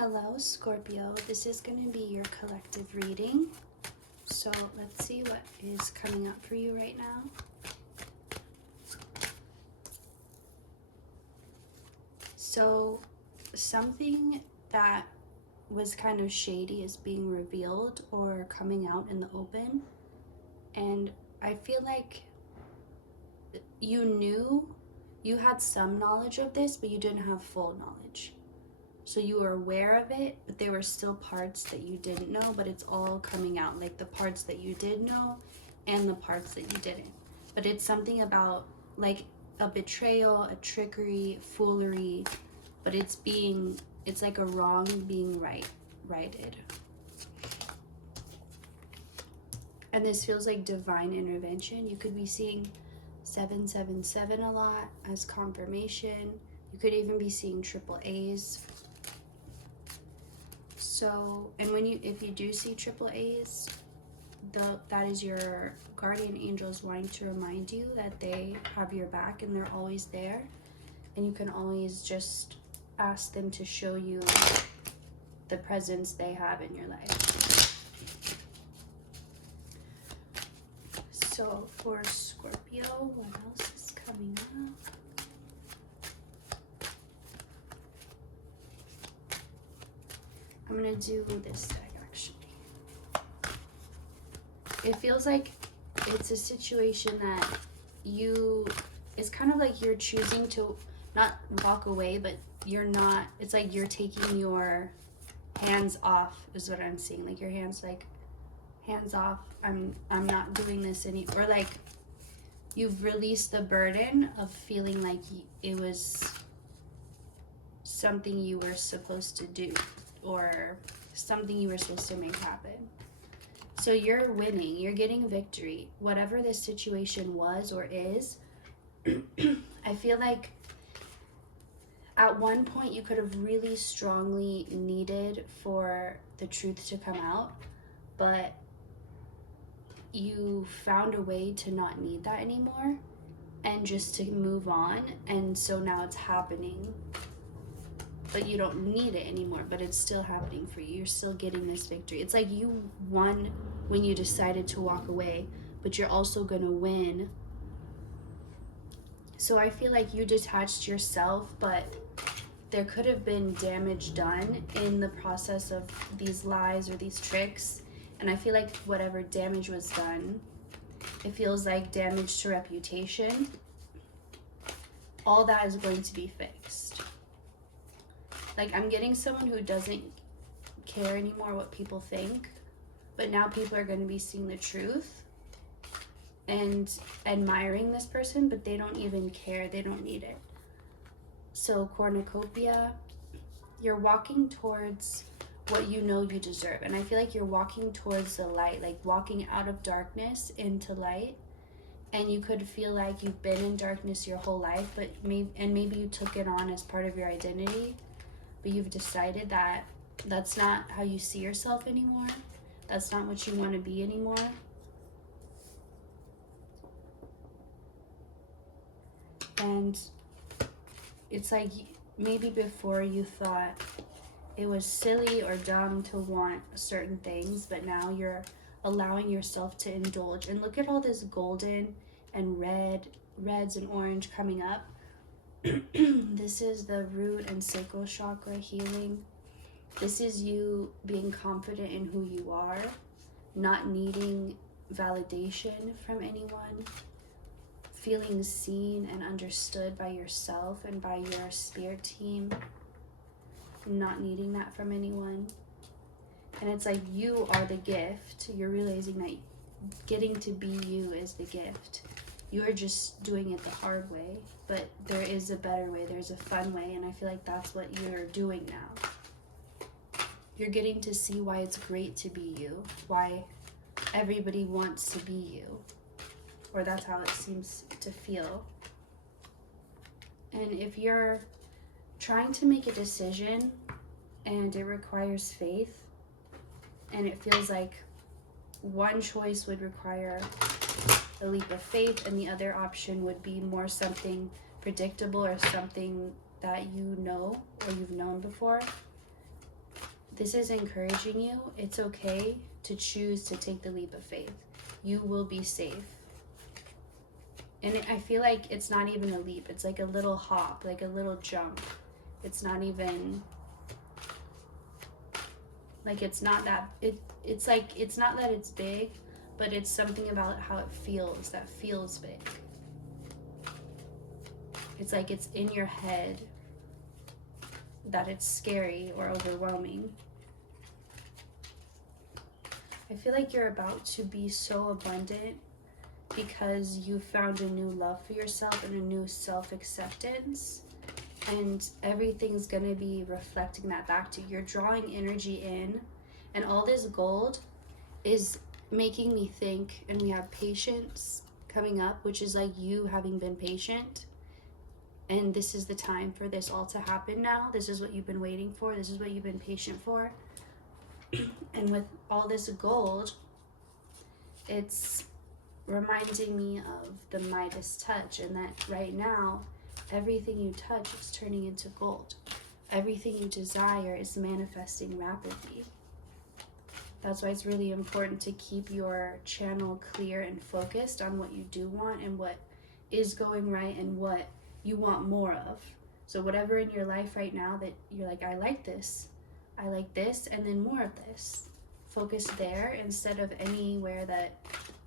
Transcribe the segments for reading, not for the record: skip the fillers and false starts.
Hello, Scorpio. This is going to be your collective reading. So let's see what is coming up for you right now. So something that was kind of shady is being revealed or coming out in the open. And I feel like you had some knowledge of this, but you didn't have full knowledge. So you were aware of it, but there were still parts that you didn't know, but it's all coming out, like the parts that you did know and the parts that you didn't. But it's something about like a betrayal, a trickery, foolery, but it's like a wrong being righted. And this feels like divine intervention. You could be seeing 777 a lot as confirmation. You could even be seeing triple A's. So, and if you do see triple A's, that is your guardian angels wanting to remind you that they have your back and they're always there. And you can always just ask them to show you the presence they have in your life. So for Scorpio, what else is coming up? I'm gonna do this deck actually. It feels like it's a situation that it's kind of like you're choosing to not walk away, but you're not, it's like you're taking your hands off is what I'm seeing. Like your hands off, I'm not doing this or like you've released the burden of feeling like it was something you were supposed to do or something you were supposed to make happen. So you're winning, you're getting victory. Whatever this situation was or is, I feel like at one point you could have really strongly needed for the truth to come out, but you found a way to not need that anymore and just to move on. And so now it's happening, but you don't need it anymore, but it's still happening for you. You're still getting this victory. It's like you won when you decided to walk away, but you're also gonna win. So I feel like you detached yourself, but there could have been damage done in the process of these lies or these tricks. And I feel like whatever damage was done, it feels like damage to reputation. All that is going to be fixed. Like I'm getting someone who doesn't care anymore what people think, but now people are going to be seeing the truth and admiring this person, but they don't even care. They don't need it. So cornucopia, you're walking towards what you know you deserve. And I feel like you're walking towards the light, like walking out of darkness into light. And you could feel like you've been in darkness your whole life, but maybe you took it on as part of your identity. But you've decided that that's not how you see yourself anymore. That's not what you want to be anymore. And it's like maybe before you thought it was silly or dumb to want certain things, but now you're allowing yourself to indulge. And look at all this golden and reds and orange coming up. This is the root and sacral chakra healing. This is you being confident in who you are, not needing validation from anyone, feeling seen and understood by yourself and by your spirit team, not needing that from anyone. And it's like you are the gift. You're realizing that getting to be you is the gift. You are just doing it the hard way, but there is a better way. There's a fun way, and I feel like that's what you're doing now. You're getting to see why it's great to be you, why everybody wants to be you, or that's how it seems to feel. And if you're trying to make a decision and it requires faith, and it feels like one choice would require a leap of faith and the other option would be more something predictable or something that you know or you've known before, This is encouraging you. It's okay to choose to take the leap of faith. You will be safe. And I feel like it's not even a leap. It's like a little hop, like a little jump. It's not even, like it's not that, it's like, it's not that it's big, but it's something about how it feels that feels big. It's like it's in your head that it's scary or overwhelming. I feel like you're about to be so abundant because you found a new love for yourself and a new self-acceptance, and everything's gonna be reflecting that back to you. You're drawing energy in, and all this gold is making me think, and we have patience coming up, which is like you having been patient, and this is the time for this all to happen now. This is what you've been waiting for. This is what you've been patient for. And with all this gold, it's reminding me of the Midas touch, and that right now everything you touch is turning into gold. Everything you desire is manifesting rapidly. That's why it's really important to keep your channel clear and focused on what you do want and what is going right and what you want more of. So whatever in your life right now that you're like, I like this, and then more of this. Focus there instead of anywhere that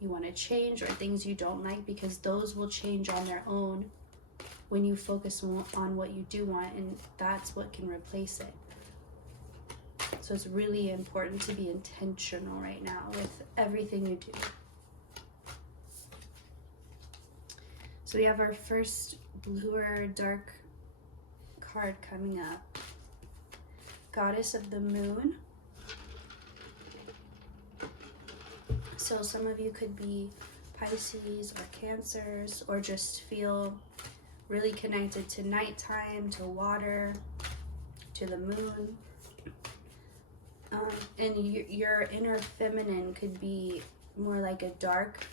you want to change or things you don't like, because those will change on their own when you focus on what you do want, and that's what can replace it. So it's really important to be intentional right now with everything you do. So we have our first bluer dark card coming up. Goddess of the Moon. So some of you could be Pisces or Cancers, or just feel really connected to nighttime, to water, to the moon. And your inner feminine could be more like a dark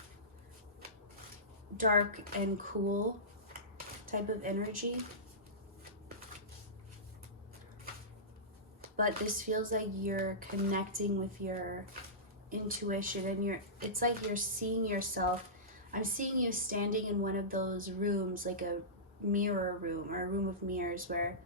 and cool type of energy. But this feels like you're connecting with your intuition, and it's like you're seeing yourself. I'm seeing you standing in one of those rooms, like a mirror room or a room of mirrors, where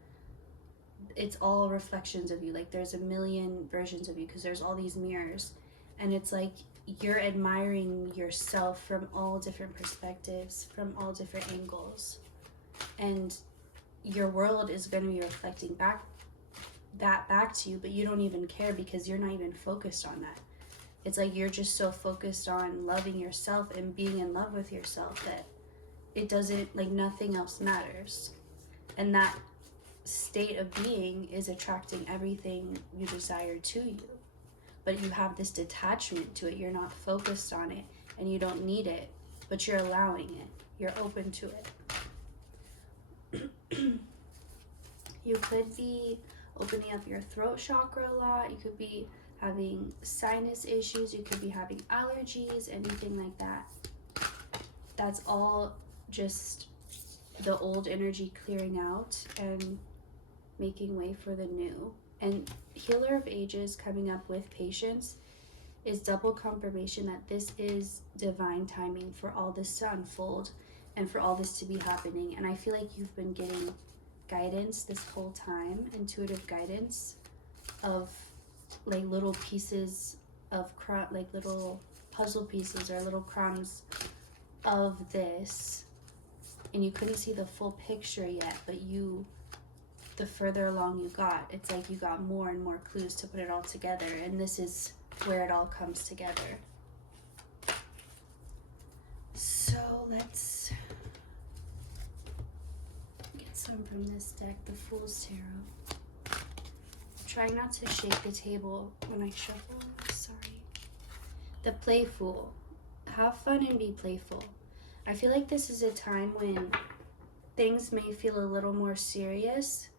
it's all reflections of you. Like there's a million versions of you because there's all these mirrors, and it's like you're admiring yourself from all different perspectives, from all different angles, and your world is going to be reflecting back to you, but you don't even care because you're not even focused on that. It's like you're just so focused on loving yourself and being in love with yourself that it doesn't, like, nothing else matters. And that state of being is attracting everything you desire to you. But you have this detachment to it. You're not focused on it, and you don't need it, but you're allowing it. You're open to it. You could be opening up your throat chakra a lot. You could be having sinus issues. You could be having allergies, anything like that. That's all just the old energy clearing out and making way for the new. And Healer of Ages coming up with patience is double confirmation that this is divine timing for all this to unfold and for all this to be happening. And I feel like you've been getting guidance this whole time, intuitive guidance of like little pieces of like little puzzle pieces or little crumbs of this, and you couldn't see the full picture yet, but the further along you got, it's like you got more and more clues to put it all together, and this is where it all comes together. So let's get some from this deck, the Fool's Tarot. Try not to shake the table when I shuffle, sorry. The Playful. Have fun and be playful. I feel like this is a time when things may feel a little more serious.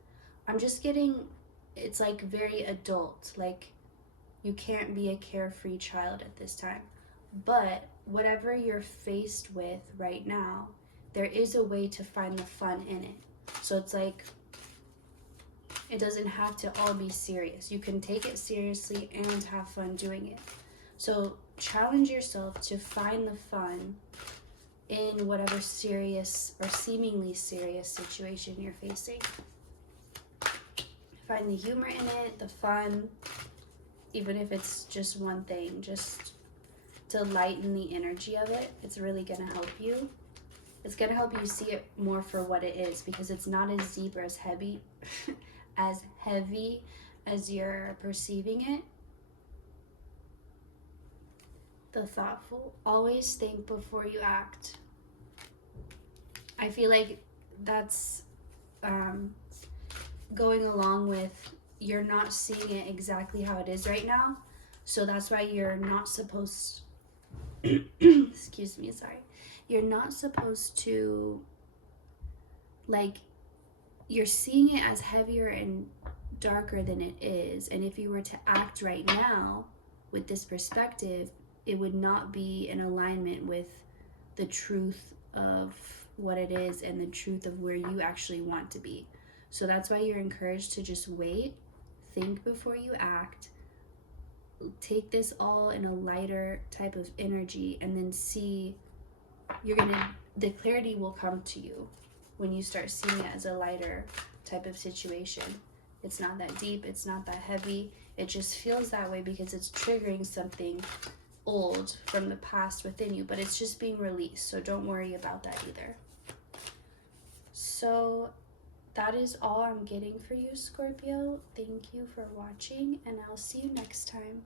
I'm just getting, it's like very adult, like you can't be a carefree child at this time. But whatever you're faced with right now, there is a way to find the fun in it. So it's like It doesn't have to all be serious. You can take it seriously and have fun doing it. So challenge yourself to find the fun in whatever serious or seemingly serious situation you're facing. Find the humor in it, the fun, even if it's just one thing, just to lighten the energy of it. It's really going to help you. It's going to help you see it more for what it is, because it's not as deep or as heavy as you're perceiving it. The thoughtful. Always think before you act. I feel like that's going along with you're not seeing it exactly how it is right now. So that's why you're not supposed excuse me, sorry. You're not supposed to, like, you're seeing it as heavier and darker than it is. And if you were to act right now with this perspective, it would not be in alignment with the truth of what it is and the truth of where you actually want to be. So that's why you're encouraged to just wait, think before you act, take this all in a lighter type of energy, and then see, the clarity will come to you when you start seeing it as a lighter type of situation. It's not that deep, it's not that heavy, it just feels that way because it's triggering something old from the past within you, but it's just being released, so don't worry about that either. So that is all I'm getting for you, Scorpio. Thank you for watching, and I'll see you next time.